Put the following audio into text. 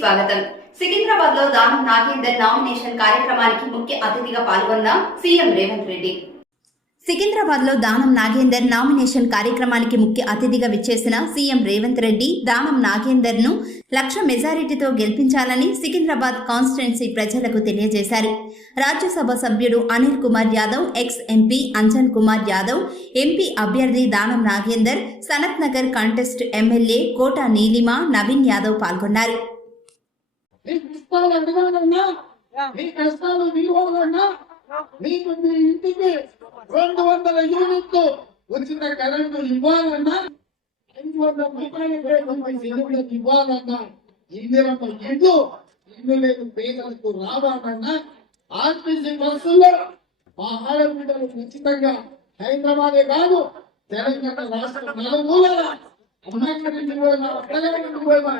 స్వాగతం. సికింద్రాబాద్ లో దానం నాగేందర్ నామినేషన్ కార్యక్రమానికి ముఖ్య అతిథిగా పాల్గొన్న సీఎం రేవంత్ రెడ్డి. సికింద్రాబాద్ లో దానం నాగేందర్ నామినేషన్ కార్యక్రమానికి ముఖ్య అతిథిగా విచ్చేసిన సీఎం రేవంత్ రెడ్డి దానం నాగేందర్ ను 1,00,000 మెజారిటీతో గెలిపించాలని సికింద్రాబాద్ కాన్స్టిట్యుయెన్సీ ప్రజలకు తెలియజేశారు. రాజ్యసభ సభ్యుడు Anil Kumar Yadav, ex MP Anjan Kumar Yadav, MP అభ్యర్థి దానం నాగేందర్, సనత్ నగర్ కంటెస్ట్ ఎమ్మెల్యే కోట నీలిమ, నవీన్ యాదవ్ పాల్గొన్నారు. మీకు మీ ఇంటికి 200 యూనిట్లు ఉచిత కరెంటు ఇవ్వాలన్నా, 500 రూపాయలు ఇవ్వాలన్నా, ఇందిరమ్మ ఇల్లు లేదు పేదలకు రావాలన్నా, ఆర్టీసీ బస్సుల్లో మా ఆడబిడ్డలు ఉచితంగా హైదరాబాదే కాదు తెలంగాణ రాష్ట్ర నలుమూలల అమ్మకానికి పోయినా, అక్కడికి పోయినా,